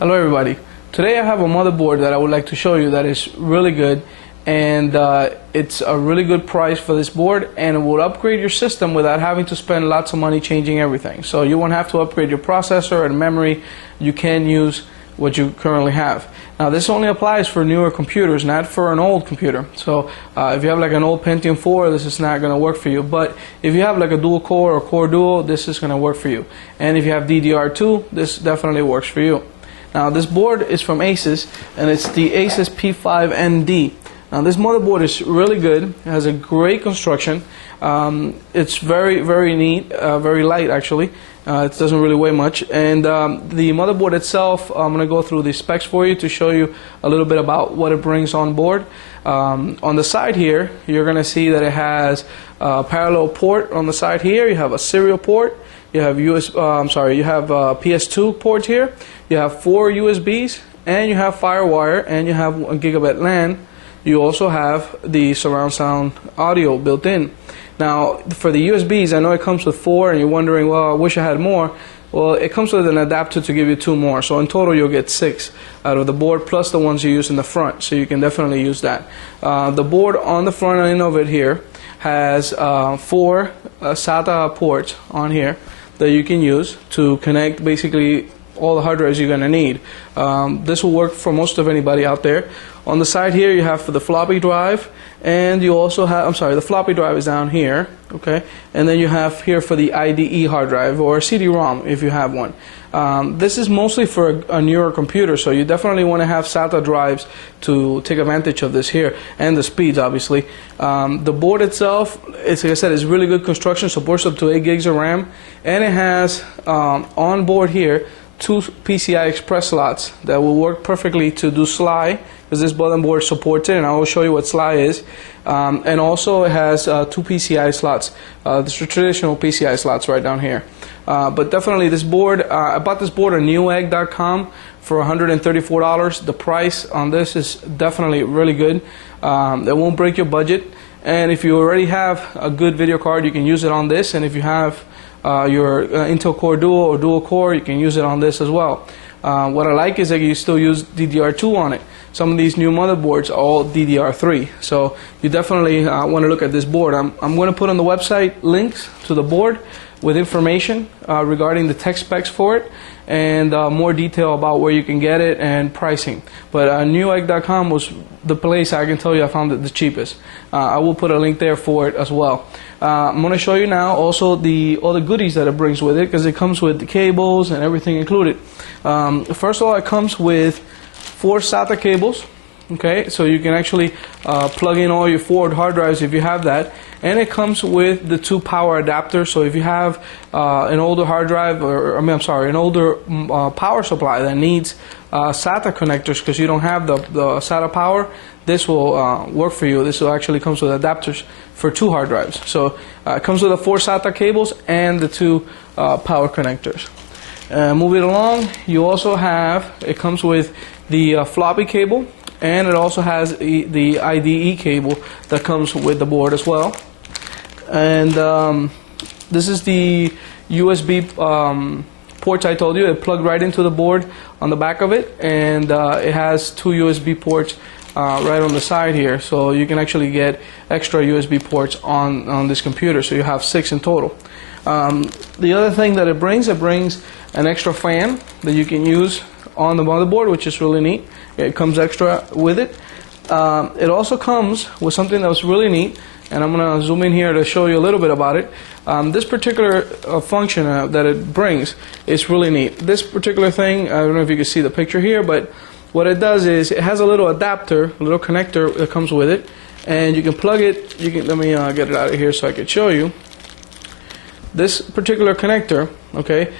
Hello everybody. Today I have a motherboard that I would like to show you that is really good, and it's a really good price for this board, and it will upgrade your system without having to spend lots of money changing everything. So you won't have to upgrade your processor and memory. You can use what you currently have. Now this only applies for newer computers, not for an old computer. So if you have like an old Pentium 4, this is not going to work for you. But if you have like a dual core or core duo, this is going to work for you. And if you have DDR2, this definitely works for you. Now this board is from Asus, and it's the Asus P5ND. Now this motherboard is really good. It has a great construction. It's very neat, very light actually. It doesn't really weigh much. And the motherboard itself, I'm going to go through the specs for you to show you a little bit about what it brings on board. On the side here, you're going to see that it has a parallel port on the side here. You have a serial port. You have PS2 ports here. You have 4 USBs, and you have FireWire, and you have 1 gigabit LAN. You also have the surround sound audio built in. Now, for the USBs, I know it comes with 4, and you're wondering, well, I wish I had more. Well, it comes with an adapter to give you 2 more. So in total, you'll get 6 out of the board, plus the ones you use in the front. So you can definitely use that. The board on the front end of it here has 4 SATA ports on here that you can use to connect basically all the hard drives you're going to need. This will work for most of anybody out there. On the side here you have for the floppy drive, and you also have, the floppy drive is down here, okay, and then you have here for the IDE hard drive or CD-ROM if you have one. This is mostly for a newer computer, so you definitely want to have SATA drives to take advantage of this here, and the speeds obviously. The board itself, like I said, is really good construction, supports up to 8 gigs of RAM, and it has on board here 2 PCI Express slots that will work perfectly to do SLI, because this motherboard supports it, and I will show you what SLI is. And also it has 2 PCI slots, the traditional PCI slots right down here. But definitely this board, I bought this board on newegg.com for $134. The price on this is definitely really good. It won't break your budget, and if you already have a good video card, you can use it on this, and if you have your Intel Core Duo or Dual Core, you can use it on this as well. What I like is that you still use DDR2 on it. Some of these new motherboards are all DDR3, so you definitely want to look at this board. I'm going to put on the website links to the board with information regarding the tech specs for it, and more detail about where you can get it and pricing. But newegg.com was the place I can tell you I found it the cheapest. I will put a link there for it as well. I'm going to show you now also all the goodies that it brings with it, because it comes with the cables and everything included. First of all, it comes with 4 SATA cables. Okay, so you can actually plug in all your forward hard drives if you have that, and it comes with the 2 power adapters. So if you have an older hard drive, or an older power supply that needs SATA connectors because you don't have the SATA power, this will work for you. This will actually comes with adapters for 2 hard drives. So it comes with the 4 SATA cables and the 2 power connectors. Moving along, you also have, it comes with the floppy cable, and it also has the IDE cable that comes with the board as well. And this is the USB ports I told you. It plugged right into the board on the back of it, and it has 2 USB ports right on the side here, so you can actually get extra USB ports on this computer, so you have 6 in total. The other thing that it brings an extra fan that you can use on the motherboard, which is really neat. It comes extra with it. It also comes with something that was really neat, and I'm going to zoom in here to show you a little bit about it. This particular function that it brings is really neat. This particular thing, I don't know if you can see the picture here, but what it does is it has a little adapter, a little connector that comes with it, and you can plug it. Let me get it out of here so I can show you. This particular connector, okay,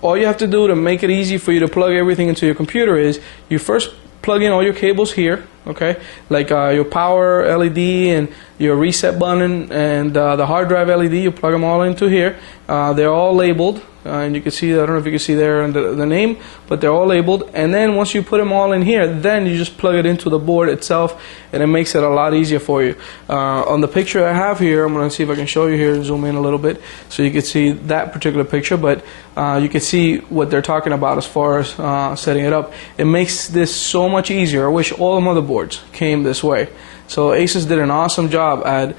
all you have to do to make it easy for you to plug everything into your computer is you first plug in all your cables here, okay? Like your power LED and your reset button and the hard drive LED, you plug them all into here. They're all labeled, and you can see, I don't know if you can see there in the name, but they're all labeled. And then once you put them all in here, then you just plug it into the board itself, and it makes it a lot easier for you. On the picture I have here, I'm going to see if I can show you here, zoom in a little bit, so you can see that particular picture, but you can see what they're talking about as far as setting it up. It makes this so much easier. I wish all the motherboards came this way. So Asus did an awesome job at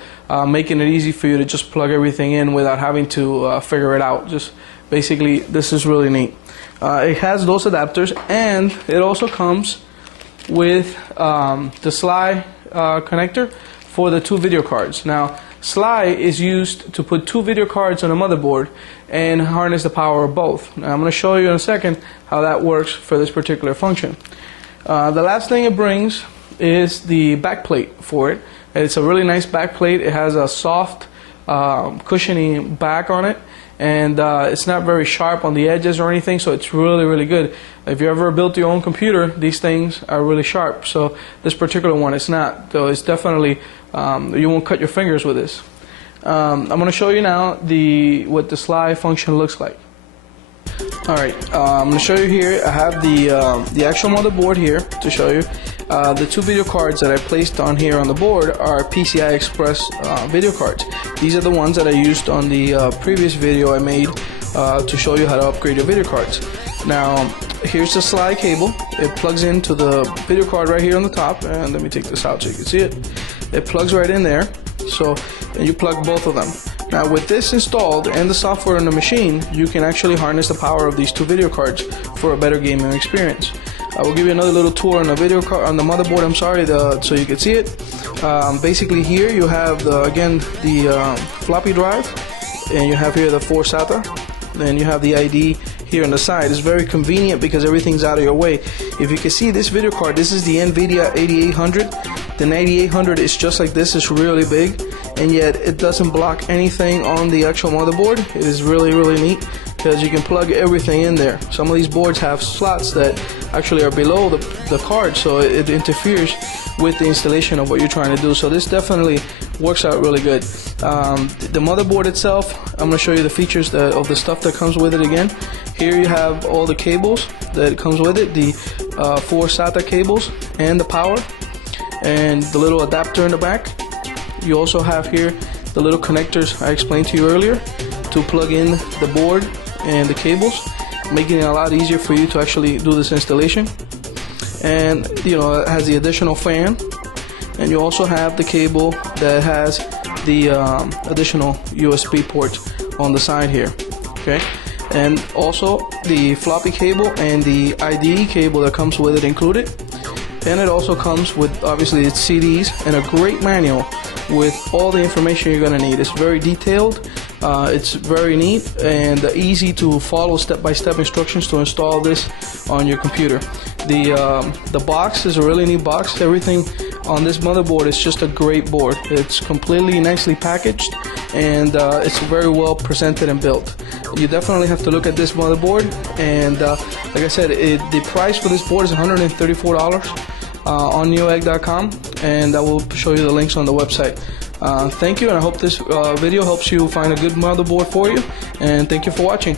making it easy for you to just plug everything in without having to figure it out. Just basically, this is really neat. It has those adapters, and it also comes with the SLI connector for the 2 video cards. Now, SLI is used to put 2 video cards on a motherboard and harness the power of both. Now, I'm going to show you in a second how that works for this particular function. The last thing it brings is the backplate for it. It's a really nice backplate. It has a soft, cushiony back on it, and it's not very sharp on the edges or anything, so it's really, really good. If you ever built your own computer, these things are really sharp. So this particular one, it's not. So it's definitely, you won't cut your fingers with this. I'm going to show you now what the SLI function looks like. Alright, I'm going to show you here. I have the actual motherboard here to show you. The 2 video cards that I placed on here on the board are PCI Express video cards. These are the ones that I used on the previous video I made to show you how to upgrade your video cards. Now, here's the SLI cable. It plugs into the video card right here on the top, and let me take this out so you can see it. It plugs right in there, so and you plug both of them. Now, with this installed and the software on the machine, you can actually harness the power of these 2 video cards for a better gaming experience. I will give you another little tour on the video card, on the motherboard. I'm sorry, so you can see it. Basically, here you have the floppy drive, and you have here the 4 SATA. Then you have the ID here on the side. It's very convenient because everything's out of your way. If you can see this video card, this is the NVIDIA 8800. The 9800 is just like this. It's really big, and yet it doesn't block anything on the actual motherboard. It is really, really neat because you can plug everything in there. Some of these boards have slots that actually are below the card, so it interferes with the installation of what you're trying to do. So this definitely works out really good. The motherboard itself, I'm going to show you the features of the stuff that comes with it again. Here you have all the cables that comes with it, the 4 SATA cables and the power, and the little adapter in the back. You also have here the little connectors I explained to you earlier to plug in the board and the cables, making it a lot easier for you to actually do this installation. And it has the additional fan, and you also have the cable that has the additional USB port on the side here. Okay, and also the floppy cable and the IDE cable that comes with it included. And it also comes with, obviously, its CDs and a great manual with all the information you're going to need. It's very detailed, it's very neat, and easy to follow step-by-step instructions to install this on your computer. The box is a really neat box. Everything on this motherboard is just a great board. It's completely nicely packaged, and it's very well presented and built. You definitely have to look at this motherboard, and like I said, the price for this board is $134 on neoegg.com, and I will show you the links on the website. Thank you, and I hope this video helps you find a good motherboard for you, and thank you for watching.